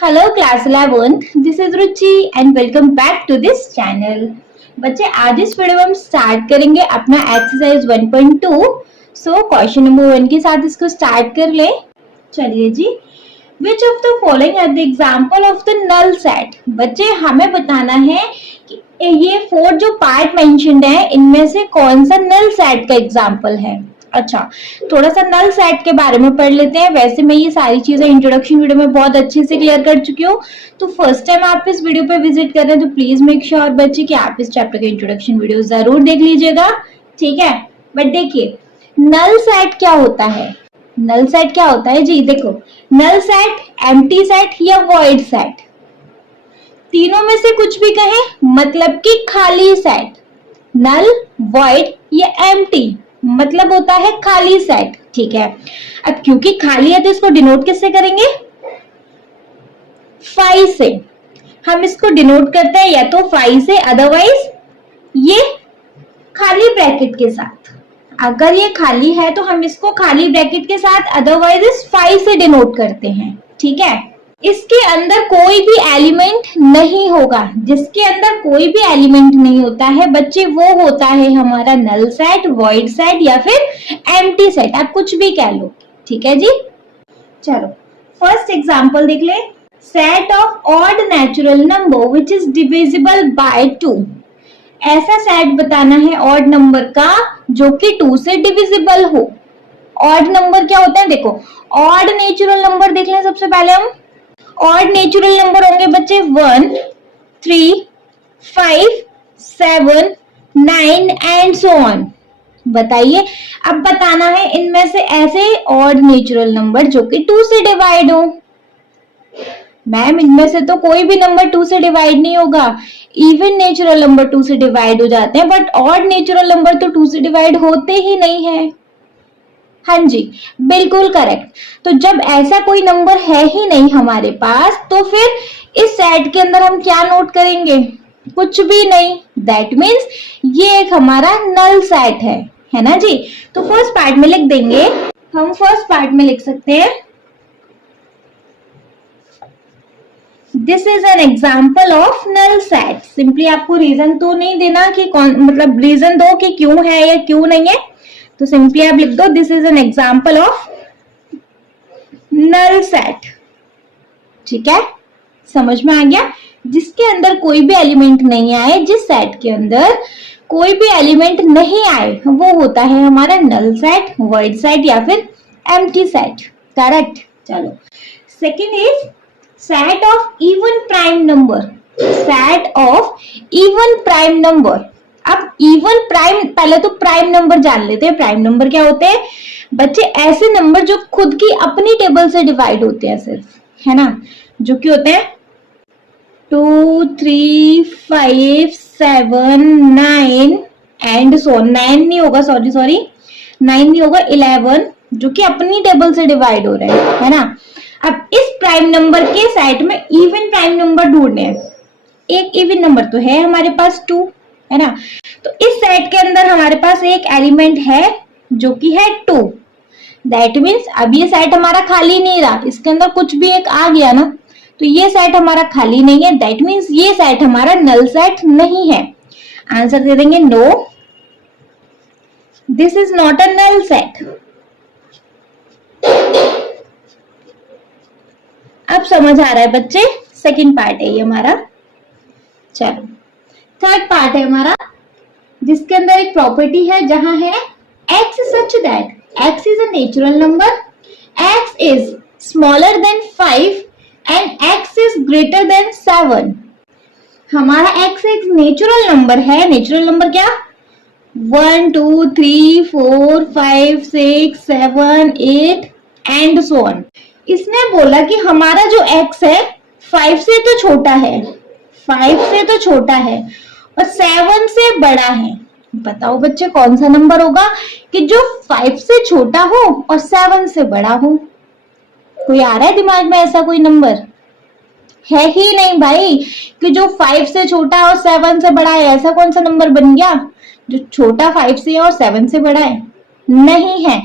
Hello class 11th, this is Ruchi and welcome back to this channel. बच्चे आज इस video में हम स्टार्ट करेंगे अपना एक्सरसाइज 1.2. सो क्वेश्चन नंबर 1 के साथ इसको स्टार्ट कर ले. चलिए जी. Which of the following are the example of the null set? बच्चे हमें बताना है कि ये 4 जो पार्ट मेंशन्ड है इनमें से कौन सा नल सेट का एग्जाम्पल है. अच्छा, थोड़ा सा नल सेट के बारे में पढ़ लेते हैं. वैसे मैं ये सारी चीजें इंट्रोडक्शन वीडियो में बहुत अच्छे से क्लियर कर चुकी हूँ. तो फर्स्ट टाइम आप इस वीडियो पे विजिट कर रहे हैं तो प्लीज मेक श्योर बच्चे कि आप इस चैप्टर के इंट्रोडक्शन वीडियो जरूर देख लीजिएगा. ठीक है. बट देखिए नल सेट क्या होता है. नल सेट क्या होता है जी. देखो नल सेट, एम्प्टी सेट या वॉइड सेट, तीनों में से कुछ भी कहें मतलब कि खाली सेट. नल, वॉइड या एम्प्टी मतलब होता है खाली सेट. ठीक है. अब क्योंकि खाली है तो इसको डिनोट किससे करेंगे. 5 से. हम इसको डिनोट करते हैं या तो 5 से, अदरवाइज ये खाली ब्रैकेट के साथ. अगर ये खाली है तो हम इसको खाली ब्रैकेट के साथ, अदरवाइज इस 5 से डिनोट करते हैं. ठीक है. इसके अंदर कोई भी एलिमेंट नहीं होगा. जिसके अंदर कोई भी एलिमेंट नहीं होता है बच्चे वो होता है हमारा नल सेट, वॉइड सेट या फिर एम्प्टी सेट. आप कुछ भी कह लो. ठीक है जी. चलो फर्स्ट एग्जांपल देख ले. Set of odd natural number which is divisible by 2. ऐसा सेट बताना है ऑड नंबर का जो कि 2 से डिविजिबल हो. ऑड नंबर क्या होता है. देखो ऑड नेचुरल नंबर देख लें. सबसे पहले हम ऑड नेचुरल नंबर होंगे बच्चे 1, 3, 5, 7, 9 एंड सो ऑन. बताइए. अब बताना है इनमें से ऐसे ऑड नेचुरल नंबर जो कि 2 से डिवाइड हो. मैम इनमें से तो कोई भी नंबर 2 से डिवाइड नहीं होगा. इवन नेचुरल नंबर 2 से डिवाइड हो जाते हैं बट ऑड नेचुरल नंबर तो 2 से डिवाइड होते ही नहीं है. हाँ जी बिल्कुल करेक्ट. तो जब ऐसा कोई नंबर है ही नहीं हमारे पास तो फिर इस सेट के अंदर हम क्या नोट करेंगे. कुछ भी नहीं. दैट मीन्स ये एक हमारा नल सेट है ना जी. तो फर्स्ट पार्ट में लिख देंगे. हम फर्स्ट पार्ट में लिख सकते हैं this is an example of null set. Simply आपको रीजन तो नहीं देना कि कौन, मतलब रीजन दो कि क्यों है या क्यों नहीं है. तो सिंपली आप लिख दो this is an example of null set. ठीक है. समझ में आ गया. जिसके अंदर कोई भी एलिमेंट नहीं आए, जिस सेट के अंदर कोई भी एलिमेंट नहीं आए वो होता है हमारा नल सेट, वॉइड सेट या फिर एम्प्टी सेट. करेक्ट. चलो second is set of even prime number. Set of even prime number. अब इवन प्राइम, पहले तो प्राइम नंबर जान लेते हैं. प्राइम नंबर क्या होते हैं बच्चे. ऐसे नंबर जो खुद की अपनी टेबल से डिवाइड होते हैं सिर्फ, है ना. जो कि होते हैं 2, 3, 5, 7, 9 एंड सो. 9 नहीं होगा, सॉरी 9 नहीं होगा, 11 जो कि अपनी टेबल से डिवाइड हो रहे हैं, है ना. अब इस प्राइम नंबर के सेट में इवन प्राइम नंबर ढूंढने हैं. एक इवन नंबर तो है हमारे पास 2, है ना. तो इस सेट के अंदर हमारे पास एक एलिमेंट है जो कि है 2. दैट मीन्स अब ये सेट हमारा खाली नहीं रहा. इसके अंदर कुछ भी एक आ गया ना तो ये सेट हमारा खाली नहीं है. दैट मीन्स ये सेट हमारा नल सेट नहीं है. आंसर दे देंगे no, this is not a null set. अब समझ आ रहा है बच्चे. सेकंड पार्ट है ये हमारा. चलो थर्ड पार्ट है हमारा जिसके अंदर एक प्रॉपर्टी है जहां है x such that x is a natural number, x is smaller than 5 and x is greater than 7. हमारा x एक नेचुरल नंबर है. नेचुरल नंबर क्या 1, 2, 3, 4, 5, 6, 7, 8 एंड सो ऑन. इसने बोला कि हमारा जो x है 5 से तो छोटा है, 5 से तो छोटा है और 7 से बड़ा है. बताओ बच्चे कौन सा नंबर होगा कि जो 5 से छोटा हो और 7 से बड़ा हो. कोई आ रहा है दिमाग में ऐसा कोई नंबर. है ही नहीं भाई कि जो 5 से छोटा और 7 से बड़ा है. ऐसा कौन सा नंबर बन गया जो छोटा 5 से और 7 से बड़ा है. नहीं है.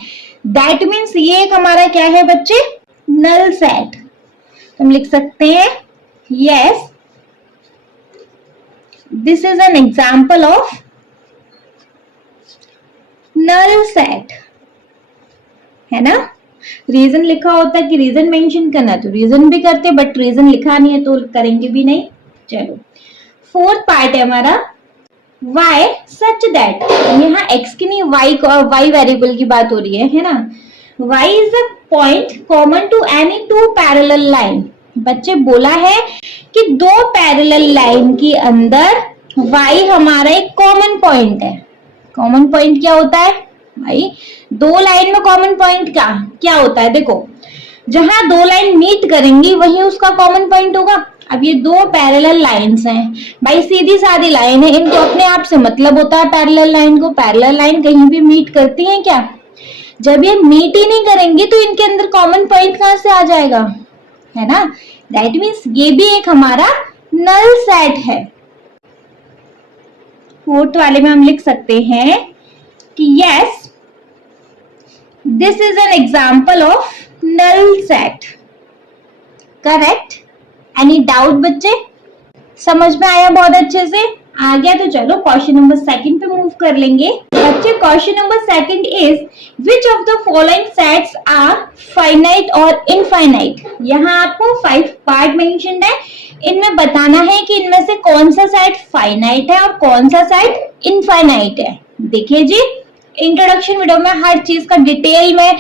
दैट मीन्स ये एक हमारा क्या है बच्चे नल सेट. हम लिख सकते हैं yes this is an example of null set, है ना। रीजन लिखा होता है कि रीजन मेंशन करना, तो रीजन भी करते, बट रीजन लिखा नहीं है तो करेंगे भी नहीं। चलो फोर्थ पार्ट है हमारा वाई सच दैट, यहाँ एक्स की नहीं वाई वेरिएबल की बात हो रही है ना। y is a point common to any two parallel line। बच्चे बोला है कि दो पैरेलल लाइन के अंदर y हमारा एक कॉमन पॉइंट है। कॉमन पॉइंट क्या होता है भाई, दो लाइन में कॉमन पॉइंट का क्या होता है, देखो जहां दो लाइन मीट करेंगी वही उसका कॉमन पॉइंट होगा। अब ये दो पैरेलल लाइंस हैं भाई, सीधी सादी लाइन है, इनको अपने आप से मतलब होता है पैरेलल लाइन को। पैरेलल लाइन कहीं भी मीट करती है क्या, जब ये मीट ही नहीं करेंगे तो इनके अंदर कॉमन पॉइंट कहां से आ जाएगा, है ना। दैट मीन्स ये भी एक हमारा नल सेट है। फोर्थ वाले में हम लिख सकते हैं कि yes this is an example of null set. Correct. Any doubt बच्चे, समझ में आया बहुत अच्छे से, आ गया तो चलो क्वेश्चन नंबर सेकंड पे मूव कर लेंगे। बच्चे question number second is which of the following sets are finite और इनफाइनाइट। यहाँ आपको 5 पार्ट मेंशन्ड है, इनमें बताना है कि इनमें से कौन सा सेट फाइनाइट है और कौन सा सेट इनफाइनाइट है। देखिए जी, इंट्रोडक्शन वीडियो में हर चीज का डिटेल में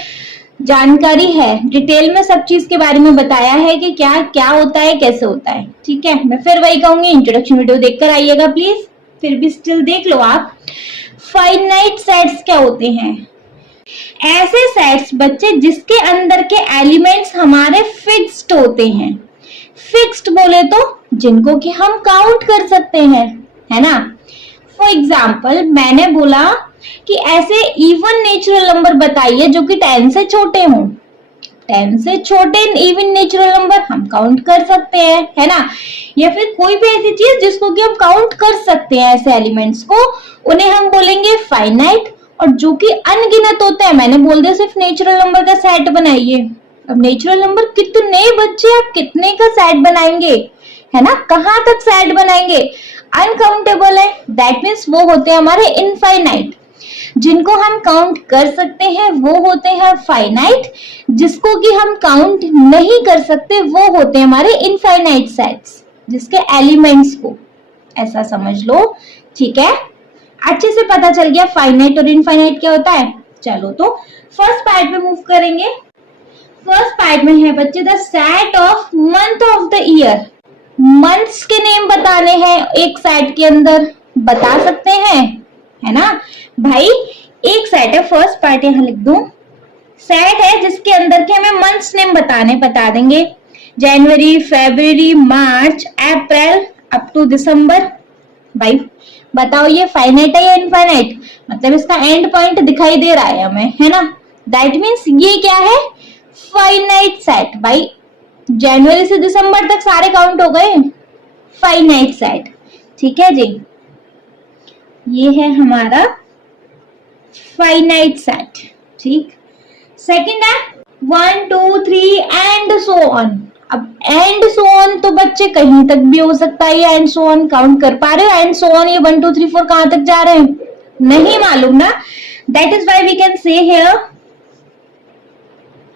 जानकारी है, डिटेल में सब चीज के बारे में बताया है कि क्या क्या होता है, कैसे होता है। ठीक है, मैं फिर वही कहूंगी, इंट्रोडक्शन वीडियो देखकर आइएगा प्लीज, फिर भी स्टिल देख लो आप। फाइनाइट सेट्स क्या होते हैं, ऐसे सेट्स बच्चे जिसके अंदर के एलिमेंट्स हमारे फिक्स्ड होते हैं। फिक्स्ड बोले तो जिनको कि हम काउंट कर सकते हैं, है ना। फॉर एग्जाम्पल मैंने बोला कि ऐसे इवन नेचुरल नंबर बताइए जो कि 10 से छोटे हों। 10 से छोटे इवन नेचुरल नंबर हम काउंट कर सकते हैं, है ना। या फिर कोई भी ऐसी चीज जिसको कि हम काउंट कर सकते हैं, ऐसे एलिमेंट्स को, उन्हें हम बोलेंगे फाइनाइट। और जो कि अनगिनत होते हैं, मैंने बोल दिया सिर्फ नेचुरल नंबर का सेट बनाइए। अब नेचुरल नंबर कितने बच्चे, आप कितने का सेट बनाएंगे, है ना, कहां तक सेट बनाएंगे, अनकाउंटेबल है। दैट मीन्स वो होते हैं हमारे इनफाइनाइट। जिनको हम काउंट कर सकते हैं वो होते हैं फाइनाइट, जिसको कि हम काउंट नहीं कर सकते वो होते हैं हमारे इनफाइनाइट सेट्स, जिसके एलिमेंट्स को ऐसा समझ लो। ठीक है, अच्छे से पता चल गया फाइनाइट और इनफाइनाइट क्या होता है। चलो तो फर्स्ट पार्ट में मूव करेंगे। फर्स्ट पार्ट में है बच्चे the set of month of the year. Months के नेम बताने हैं एक सेट के अंदर, बता सकते हैं, है ना भाई। एक सेट है, फर्स्ट पार्ट यहां लिख दूं, सेट है जिसके अंदर के हमें मंथ्स नेम बता देंगे। जनवरी, फरवरी, मार्च, अप्रैल अप टू दिसंबर। भाई बताओ ये फाइनाइट है या इनफाइनाइट, मतलब इसका एंड पॉइंट दिखाई दे रहा है हमें, है ना। दैट मीन्स ये क्या है, फाइनाइट सेट। भाई जनवरी से दिसंबर तक सारे काउंट हो गए, फाइनाइट सेट। ठीक है जी, ये है हमारा फाइनाइट सेट। ठीक, सेकंड है 1 2 3 एंड सो ऑन। अब एंड सो ऑन तो बच्चे कहीं तक भी हो सकता है, एंड सो ऑन काउंट कर पा रहे हो, एंड सो ऑन ये 1 2 3 4 कहां तक जा रहे हैं नहीं मालूम ना। That is why we can say here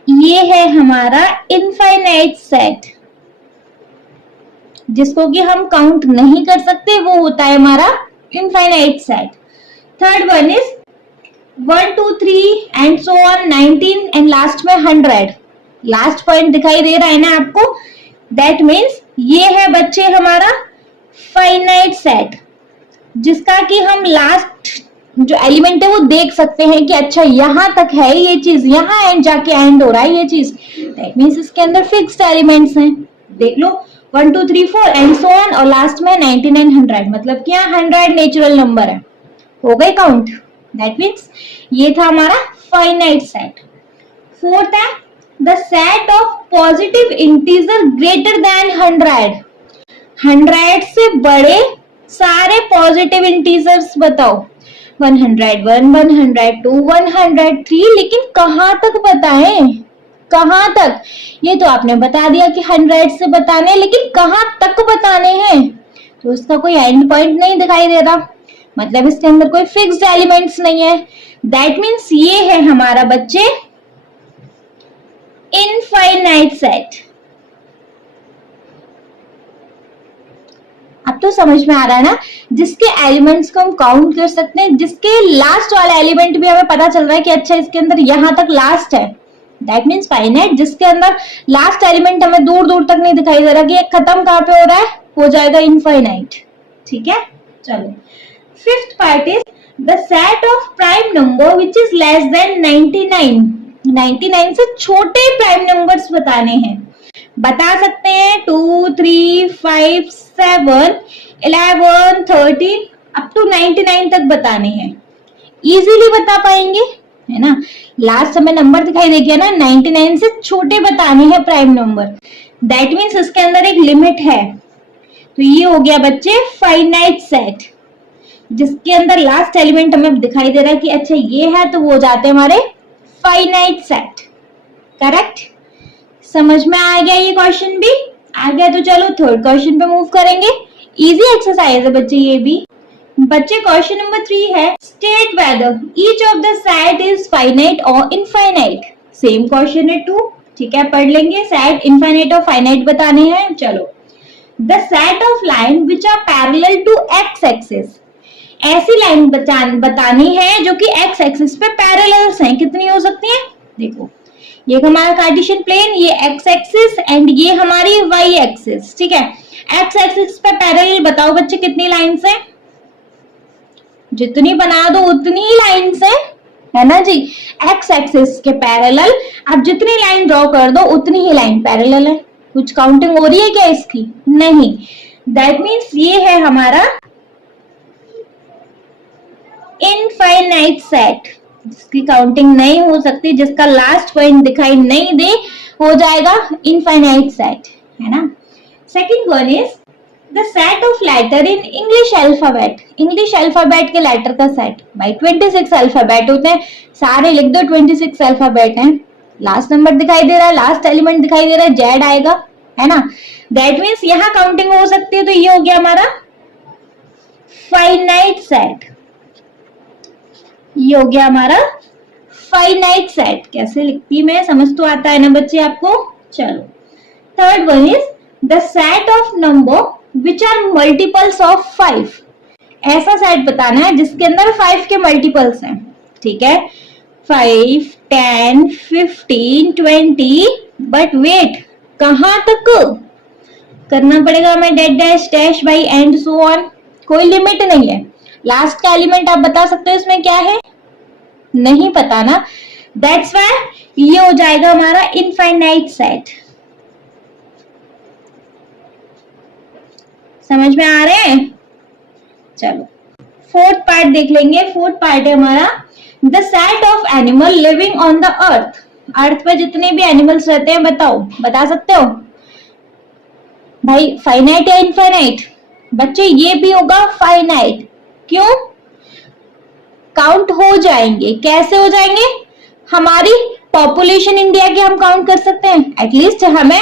ये है हमारा इनफाइनाइट सेट, जिसको कि हम काउंट नहीं कर सकते वो होता है हमारा infinite set. Third one is 1 2 3 and so on 19 and last में 100। लास्ट पॉइंट दिखाई दे रहा है ना आपको, दैट मीन्स ये है बच्चे हमारा फाइनाइट सेट, जिसका कि हम लास्ट जो एलिमेंट है वो देख सकते हैं कि अच्छा यहां तक है ये चीज, यहां एंड जाके एंड हो रहा है ये चीज। दैट मीन्स इसके अंदर फिक्स्ड एलिमेंट्स हैं। देख लो 1 2 3 4 एंड सो ऑन, और लास्ट में 99 एंड 100, मतलब कि यहाँ 100 नेचुरल नंबर है, हो गए काउंट। दैट मीन्स ये था हमारा फाइनाइट सेट। फोर्थ है the set of positive integer greater than 100। 100 से बड़े सारे पॉजिटिव इंटीजर्स बताओ। 101, 102, 103, लेकिन कहां तक बताएं, कहां तक, ये तो आपने बता दिया कि 100 से बताने, लेकिन कहां तक बताने हैं, तो इसका कोई एंड पॉइंट नहीं दिखाई दे रहा, मतलब इसके अंदर कोई फिक्स्ड एलिमेंट्स नहीं है। दैट मीन्स ये है हमारा बच्चे इनफाइनाइट सेट। अब तो समझ में आ रहा है ना, जिसके एलिमेंट्स को हम काउंट कर सकते हैं, जिसके लास्ट वाला एलिमेंट भी हमें पता चल रहा है कि अच्छा इसके अंदर यहां तक लास्ट है, दैट मीन्स फाइनाइट। जिसके अंदर लास्ट एलिमेंट हमें दूर दूर तक नहीं दिखाई दे रहा कि ये खत्म कहां पे हो रहा है, हो जाएगा इनफाइनाइट। ठीक है, चलो fifth part is the set of prime number which is less than 99। 99 से छोटे प्राइम नंबर्स बताने हैं, बता सकते हैं 2, 3, 5, 7, 11, 13 अप टू 99 तक बताने हैं, इजीली बता पाएंगे, है ना। लास्ट हमें नंबर दिखाई दे गया ना, 99 से छोटे बताने हैं प्राइम नंबर, दैट मीन्स इसके अंदर एक लिमिट है। तो ये हो गया बच्चे फाइनाइट सेट, जिसके अंदर लास्ट एलिमेंट हमें दिखाई दे रहा है कि अच्छा ये है, तो वो हो जाते हैं हमारे फाइनाइट सेट। करेक्ट, समझ में आ गया ये क्वेश्चन भी आ गया। तो चलो थर्ड क्वेश्चन पे मूव करेंगे, इजी एक्सरसाइज है बच्चे ये भी। बच्चे क्वेश्चन नंबर 3 है, state whether each of the set is finite और इनफाइनाइट। सेम क्वेश्चन है 2, ठीक है, पढ़ लेंगे। सेट इनफाइनाइट और फाइनाइट बताने हैं। चलो, the set of line which are parallel to X axis, ऐसी लाइन बतानी है जो कि एक्स एक्सिस पे पैरेलल्स हैं। कितनी हो सकती हैं, देखो ये हमारा कार्टेशियन प्लेन, ये एक्स एक्सिस एंड ये हमारी वाई एक्सिस। ठीक है, एक्स एक्सिस पे पैरेलल बताओ बच्चे कितनी लाइन्स हैं, जितनी बना दो उतनी ही लाइन्स है ना जी। एक्स एक्सिस के पैरेलल आप जितनी लाइन ड्रॉ कर दो उतनी ही लाइन पैरेलल है। कुछ काउंटिंग हो रही है क्या इसकी, नहीं। दैट मीन्स ये है हमारा इनफाइनाइट सेट, जिसकी काउंटिंग नहीं हो सकती, जिसका लास्ट पॉइंट दिखाई नहीं दे, हो जाएगा इनफाइनाइट सेट, है ना। Second one is the set of letter in English alphabet. English alphabet के लेटर का सेट, भाई 26 अल्फाबेट होते हैं, सारे लिख दो 26 अल्फाबेट हैं। लास्ट नंबर दिखाई दे रहा है, लास्ट एलिमेंट दिखाई दे रहा है, जेड आएगा, है ना। दैट मीन्स यहाँ काउंटिंग हो सकती है, तो ये हो गया हमारा फाइनाइट सेट। ये हो गया हमारा फाइनाइट सेट। कैसे लिखती मैं, समझ तो आता है ना बच्चे आपको। चलो, third one is the set of number which are multiples of 5। ऐसा सेट बताना है जिसके अंदर 5 के मल्टीपल्स हैं। ठीक है, 5, 10, 15, 20, बट वेट, कहां तक करना पड़ेगा हमें, date dash dash by and so on, कोई लिमिट नहीं है। लास्ट का एलिमेंट आप बता सकते हो इसमें क्या है, नहीं पता ना, दैट्स व्हाई ये हो जाएगा हमारा इनफाइनाइट सेट। समझ में आ रहे हैं। चलो फोर्थ पार्ट देख लेंगे। फोर्थ पार्ट है हमारा the set of animal living on the earth. Earth पे जितने भी एनिमल्स रहते हैं बताओ, बता सकते हो भाई, फाइनाइट या इनफाइनाइट। बच्चे ये भी होगा फाइनाइट, क्यों, काउंट हो जाएंगे। कैसे हो जाएंगे, हमारी पॉपुलेशन इंडिया की हम काउंट कर सकते हैं। एटलीस्ट हमें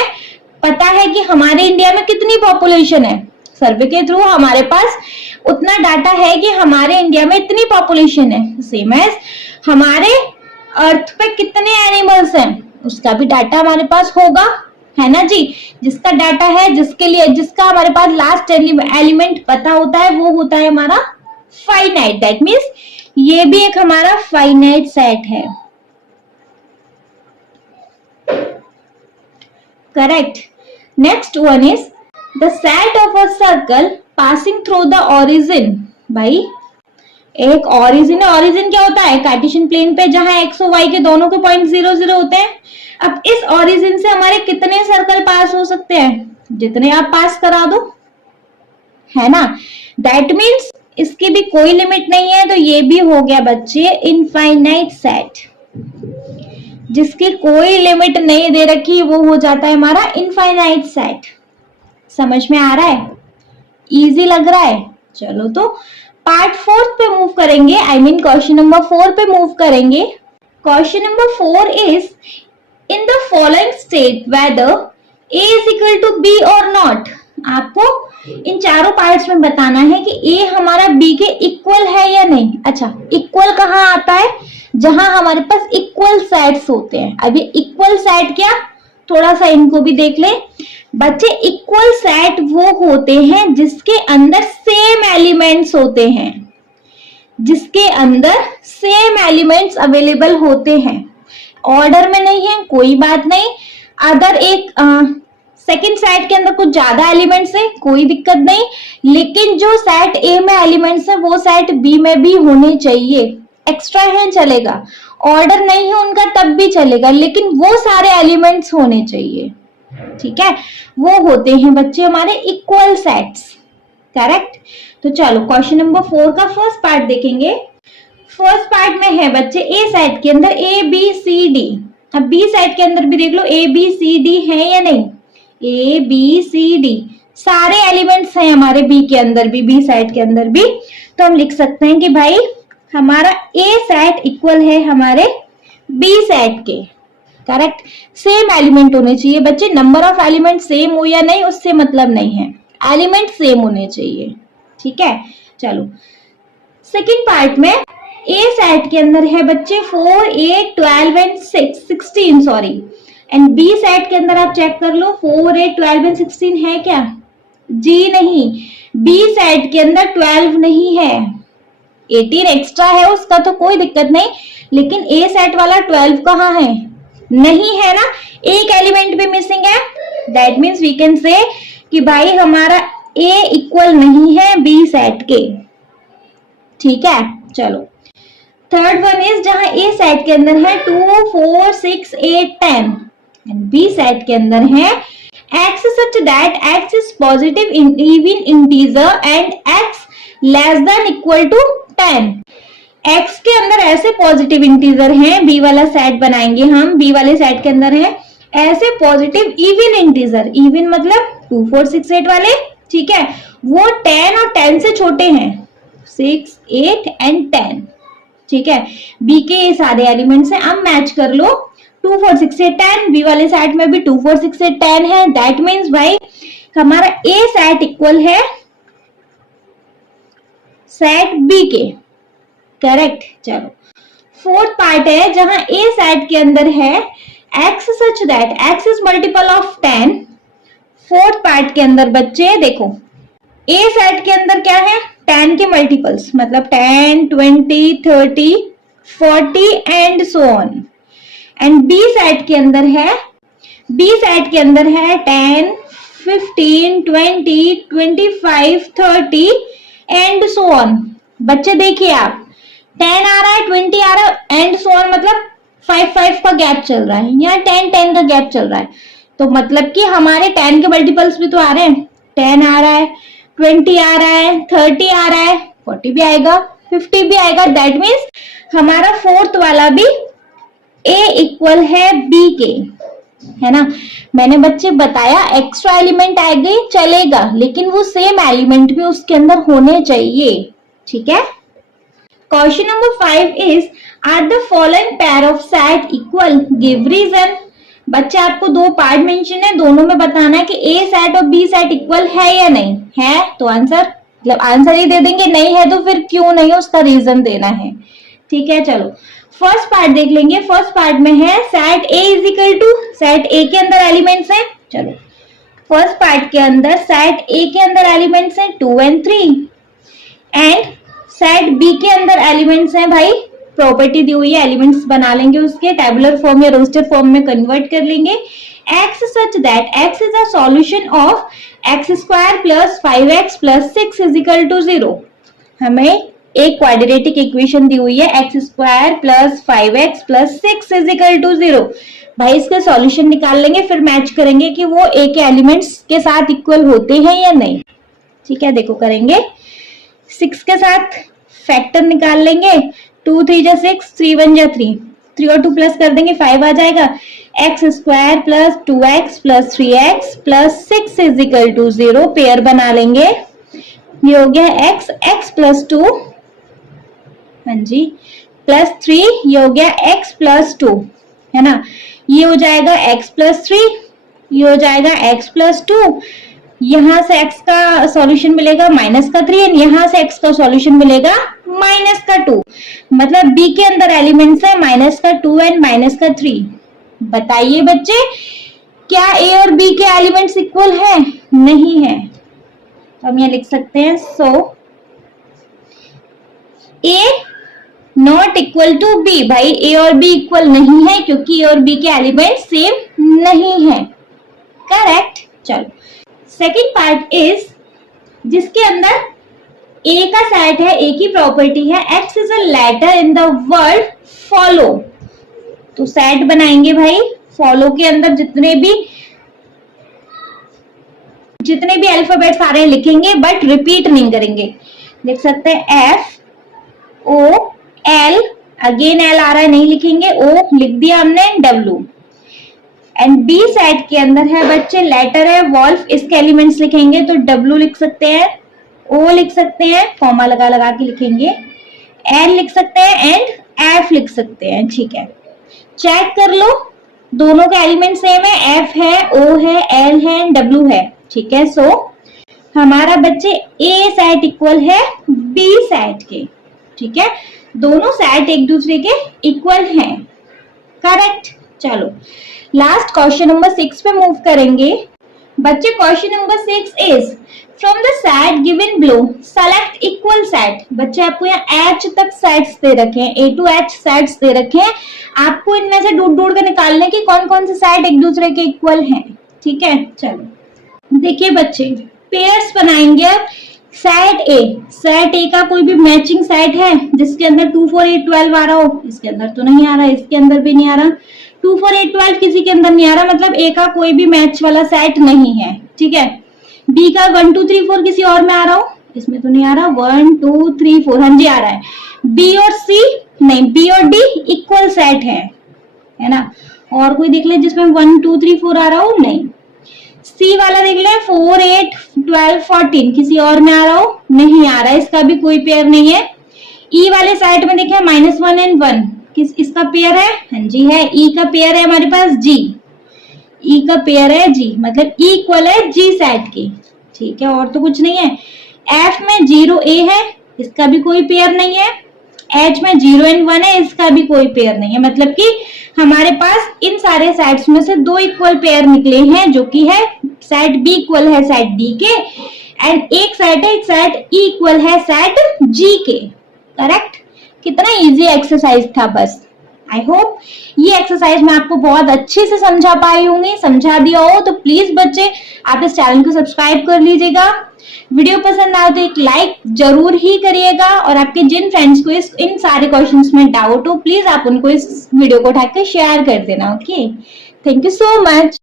पता है कि हमारे इंडिया में कितनी पॉपुलेशन है, सर्वे के थ्रू हमारे पास उतना डाटा है कि हमारे इंडिया में इतनी पॉपुलेशन है। सेम एज हमारे अर्थ पे कितने एनिमल्स हैं, उसका भी डाटा हमारे पास होगा, है ना जी। जिसका डाटा है, जिसके लिए, जिसका हमारे पास लास्ट एलिमेंट पता होता है, वो होता है हमारा फाइनाइट। दैट मीन्स ये भी एक हमारा फाइनाइट सेट है। Correct. Next one is the set of a circle passing through the origin. भाई एक ओरिजिन है, ओरिजिन क्या होता है, कार्टेशियन प्लेन पे जहां एक्स और वाई के दोनों के पॉइंट 0, 0 होते हैं। अब इस ओरिजिन से हमारे कितने सर्कल पास हो सकते हैं, जितने आप पास करा दो, है ना। दैट मीन्स इसकी भी कोई लिमिट नहीं है, तो ये भी हो गया बच्चे इनफाइनाइट सेट। जिसकी कोई लिमिट नहीं दे रखी वो हो जाता है हमारा इनफाइनाइट सेट। समझ में आ रहा है, इजी लग रहा है। चलो तो पार्ट 4 पे मूव करेंगे, आई मीन क्वेश्चन नंबर 4 पे मूव करेंगे। Question number 4 is in the following state whether A is equal to B और नॉट। आपको इन चारों पार्ट्स में बताना है कि ए हमारा बी के इक्वल है या नहीं। अच्छा, इक्वल कहाँ आता है? जहां हमारे पास इक्वल सेट्स होते हैं। अब ये इक्वल सेट क्या, थोड़ा सा इनको भी देख ले बच्चे। इक्वल सेट वो होते हैं जिसके अंदर सेम एलिमेंट्स होते हैं, जिसके अंदर सेम एलिमेंट्स अवेलेबल होते हैं। ऑर्डर में नहीं है कोई बात नहीं, अदर एक सेकंड सेट के अंदर कुछ ज्यादा एलिमेंट्स है कोई दिक्कत नहीं, लेकिन जो सेट ए में एलिमेंट्स है वो सेट बी में भी होने चाहिए। एक्स्ट्रा है चलेगा, ऑर्डर नहीं है उनका तब भी चलेगा, लेकिन वो सारे एलिमेंट्स होने चाहिए। ठीक है, वो होते हैं बच्चे हमारे इक्वल सेट्स। करेक्ट। तो चलो क्वेश्चन नंबर 4 का फर्स्ट पार्ट देखेंगे। फर्स्ट पार्ट में है बच्चे ए सेट के अंदर ए बी सी डी। अब बी सेट के अंदर भी देख लो ए बी सी डी है या नहीं। ए बी सी डी सारे एलिमेंट्स हैं हमारे बी के अंदर भी, बी सेट के अंदर भी। तो हम लिख सकते हैं कि भाई हमारा ए सेट इक्वल है हमारे बी सेट के। करेक्ट। सेम एलिमेंट होने चाहिए बच्चे, नंबर ऑफ एलिमेंट सेम हो या नहीं उससे मतलब नहीं है, एलिमेंट सेम होने चाहिए। ठीक है, चलो सेकंड पार्ट में ए सेट के अंदर है बच्चे 4 8 12 and 16 sorry, and B set के अंदर आप चेक कर लो 4 8 12 एंड 16 है क्या? जी नहीं, बी सेट के अंदर 12 नहीं है, 18 एक्स्ट्रा है उसका तो कोई दिक्कत नहीं, लेकिन ए सेट वाला 12 कहाँ है? नहीं है ना, एक एलिमेंट भी मिसिंग है। दैट मीन्स वी कैन से कि भाई हमारा ए इक्वल नहीं है बी सेट के। ठीक है, चलो थर्ड वन इज जहां ए सेट के अंदर है 2 4 6 8 10 एंड बी सेट के अंदर है x such that x is positive in even integer and x less than equal to 10। x के अंदर ऐसे पॉजिटिव इंटीजर हैं, बी वाला सेट बनाएंगे हम, बी वाले सेट के अंदर है ऐसे पॉजिटिव इवन इंटीजर, इवन मतलब 2 4 6 8 वाले। ठीक है, वो 10 और 10 से छोटे हैं, 6 8 एंड 10। ठीक है, बी के ये सारे एलिमेंट्स हैं, अब मैच कर लो 2 4 6 8 10, बी वाले सेट में भी 2 4 6 8 10 है। दैट मीन्स भाई हमारा ए सेट इक्वल है सेट बी के। करेक्ट। चलो फोर्थ पार्ट है जहां ए सेट के अंदर है x such that x is multiple of 10। Fourth part के अंदर बच्चे देखो ए सेट के अंदर क्या है 10 के मल्टीपल्स, मतलब 10 20 30 40 and so on. And B set के अंदर है 10 15 20 25 30 एंड सो ऑन। बच्चे देखिए आप 10 आ रहा है 20 आ रहा है एंड सो ऑन, मतलब 5 5 का गैप चल रहा है, यहाँ 10 10 का गैप चल रहा है। तो मतलब कि हमारे 10 के मल्टीपल्स भी तो आ रहे हैं, 10 आ रहा है 20 आ रहा है 30 आ रहा है 40 भी आएगा 50 भी आएगा। दैट मीन्स हमारा फोर्थ वाला भी ए इक्वल है बी के, है ना। मैंने बच्चे बताया एक्स्ट्रा एलिमेंट आएंगे चलेगा, लेकिन वो सेम एलिमेंट भी उसके अंदर होने चाहिए। ठीक है। Question number 5 is are the following pair of set equal, give reason. बच्चे आपको दो पार्ट मेंशन है, दोनों में बताना है कि ए सेट और बी सेट इक्वल है या नहीं है। तो आंसर मतलब आंसर ही दे देंगे, नहीं है तो फिर क्यों नहीं है उसका रीजन देना है। ठीक है, चलो फर्स्ट पार्ट देख लेंगे। फर्स्ट पार्ट में है set A is equal to, set A के अंदर एलिमेंट्स हैं। चलो फर्स्ट पार्ट के अंदर सेट ए के अंदर एलिमेंट्स हैं 2 and 3 एंड सेट बी के अंदर एलिमेंट्स हैं, भाई प्रॉपर्टी दी हुई है, एलिमेंट्स बना लेंगे उसके, टेबुलर फॉर्म या रोस्टर फॉर्म में कन्वर्ट कर लेंगे। x such that x is a solution of x square plus 5x plus 6 is equal to 0। हमें एक क्वाड्रेटिक इक्वेशन दी हुई है x square plus 5x plus 6 is equal to 0। भाई इसका सॉल्यूशन निकाल लेंगे, फिर मैच करेंगे कि वो a के एलिमेंट्स के साथ इक्वल होते हैं या नहीं। ठीक है, देखो करेंगे 6 के साथ फैक्टर निकाल लेंगे, 2 3 जा 6, 3 1 जा 3, 3 और 2 प्लस कर देंगे 5 आ जाएगा। X square plus 2x plus 3x plus 6 is equal to 0, pair बना लेंगे। ये हो गया x प्लस 2, हाँ जी, प्लस 3, ये हो गया x प्लस 2, है ना। ये हो जाएगा x प्लस 3, ये हो जाएगा x प्लस 2, यहां से x का सॉल्यूशन मिलेगा माइनस का 3 एंड यहां से x का सॉल्यूशन मिलेगा माइनस का 2। मतलब b के अंदर एलिमेंट्स है माइनस का 2 एंड माइनस का 3। बताइए बच्चे, क्या a और b के एलिमेंट्स इक्वल है? नहीं है। तो हम ये लिख सकते हैं so a not equal to b। भाई a और b इक्वल नहीं है क्योंकि a और b के एलिमेंट सेम नहीं है। करेक्ट। चलो सेकेंड पार्ट इज जिसके अंदर a का सेट है, a की प्रॉपर्टी है x is a letter in the word follow. तो सेट बनाएंगे भाई, फॉलो के अंदर जितने भी अल्फाबेट सारे लिखेंगे बट रिपीट नहीं करेंगे। लिख सकते हैं F O L, again L आ रहा है नहीं लिखेंगे, O लिख दिया हमने, W एंड B सेट के अंदर है बच्चे लेटर है वॉल्फ, इसके एलिमेंट्स लिखेंगे तो W लिख सकते हैं, O लिख सकते हैं, कॉमा लगा लगा के लिखेंगे, L लिख सकते हैं एंड F लिख सकते हैं। ठीक है, चेक कर लो दोनों के एलिमेंट सेम है, F है, O है, L है एंड W है। ठीक है, सो हमारा बच्चे A सेट इक्वल है B सेट के। ठीक है, दोनों सेट एक दूसरे के इक्वल हैं। करेक्ट। चलो लास्ट क्वेश्चन नंबर 6 पे मूव करेंगे। बच्चे question number 6 is from the set given below select equal set. बच्चे आपको यहाँ H तक सेट्स दे रखे हैं, A to H सेट्स दे रखे हैं, आपको इनमें से ढूंढ ढूंढ कर निकालने की कौन कौन से सेट एक दूसरे के इक्वल हैं। ठीक है, चलो देखिए बच्चे पेयर्स बनाएंगे। अब सेट ए का कोई भी मैचिंग सेट है जिसके अंदर 2 4 8 12 आ रहा हो, इसके अंदर तो नहीं आ रहा, इसके अंदर भी नहीं आ रहा, 2 4 8 12 किसी के अंदर नहीं आ रहा, मतलब ए का कोई भी मैच वाला सेट नहीं है। ठीक है, बी का 1 2 3 4 किसी और में आ रहा हो, इसमें तो नहीं आ रहा, 1 2 3 4 हाँ जी आ रहा है। बी और सी नहीं, बी और डी इक्वल सेट है ना। और कोई देख ले जिसमें 1 2 3 4 आ रहा हो, नहीं। सी वाला देख ले 4 8 12 14 किसी और में आ रहा हो, नहीं आ रहा है, इसका भी कोई पेयर नहीं है। ई वाले साइड में देखें -1 एंड 1 किस इसका पेयर है, हाँ जी है। ई का पेयर है हमारे पास जी, ई का पेयर है जी, मतलब ई इक्वल है जी सेट की। ठीक है, और तो कुछ नहीं है। एफ में 0 ए है, इसका भी कोई पेयर नहीं है। एच में 0 एंड 1 है, इसका भी कोई पेयर नहीं है। मतलब कि हमारे पास इन सारे सेट्स में से 2 इक्वल पेयर निकले हैं, जो कि है सेट बी इक्वल है सेट डी के एंड एक सेट ई इक्वल है सेट जी के। करेक्ट। कितना इजी एक्सरसाइज था। बस आई होप ये एक्सरसाइज मैं आपको बहुत अच्छे से समझा पाई होंगी। समझा दिया हो तो प्लीज बच्चे आप इस चैनल को सब्सक्राइब कर लीजिएगा। वीडियो पसंद आए तो एक लाइक जरूर ही करिएगा और आपके जिन फ्रेंड्स को इन सारे क्वेश्चंस में डाउट हो प्लीज आप उनको इस वीडियो को उठाकर शेयर कर देना। Okay, thank you so much.